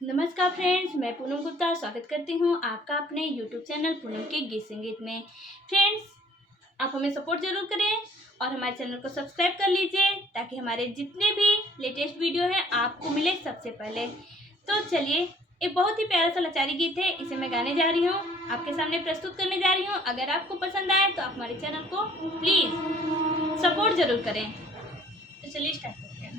नमस्कार फ्रेंड्स, मैं पूनम गुप्ता स्वागत करती हूँ आपका अपने यूट्यूब चैनल पूनम के गीत संगीत में। फ्रेंड्स, आप हमें सपोर्ट जरूर करें और हमारे चैनल को सब्सक्राइब कर लीजिए ताकि हमारे जितने भी लेटेस्ट वीडियो हैं आपको मिले सबसे पहले। तो चलिए, एक बहुत ही प्यारा सा लाचारी गीत है, इसे मैं गाने जा रही हूँ, आपके सामने प्रस्तुत करने जा रही हूँ। अगर आपको पसंद आए तो आप हमारे चैनल को प्लीज़ सपोर्ट जरूर करें। तो चलिए स्टार्ट करते हैं।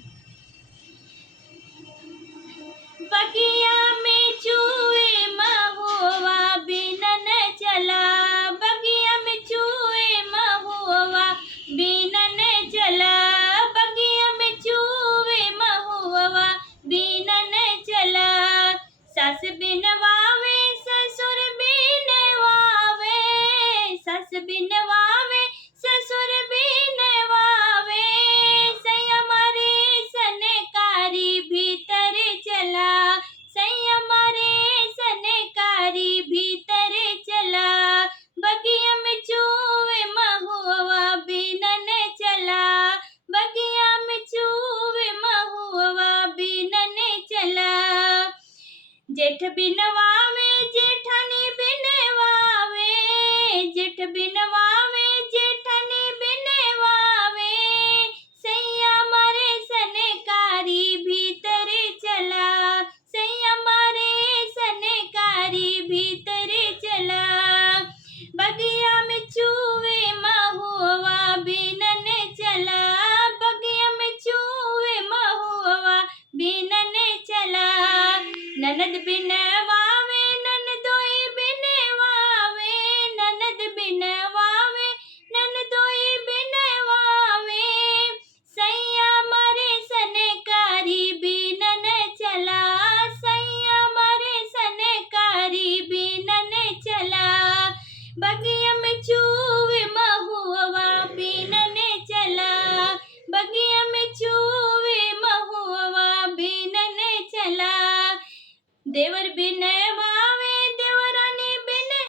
बगिया में चूहे महुआ बिनन चला, बगिया में चूहे महुआ बिनन चला, बगिया में चूहे महुआ बिनन चला। सास बिनवावे ससुर बिनवावे, सास बिनवावे ससुर बिनवावे, सैयमरे सनकारी भीतर चला, सैयमरे सनकारी भीतर चला। बगिया में चूहे महुआ बिनन चला, बगिया में चूहे महुआ बिनन चला। जेठ बिनवावे जेठनी बिनवावे, जेठ बिनवावे जेठनी बिनवावे, सैया मरे सनकारी भीतर चला, सैया मरे सनकारी भीतर चला। बगिया में चूहे महुआ बिनन चला, बगिया में चूहे महुआ बिनन चला। ननद बिनवावे ननदोई बिनवावे, ननद बिनवावे ननदोई बिनवावे, सैया मरे सनकारी बिनन चला, सैया मरे सनकारी बिनन चला। बगिया में चूहे महुआ बिनन चला, बगिया में चूहे महुआ बिनन चला। देवर बिनवा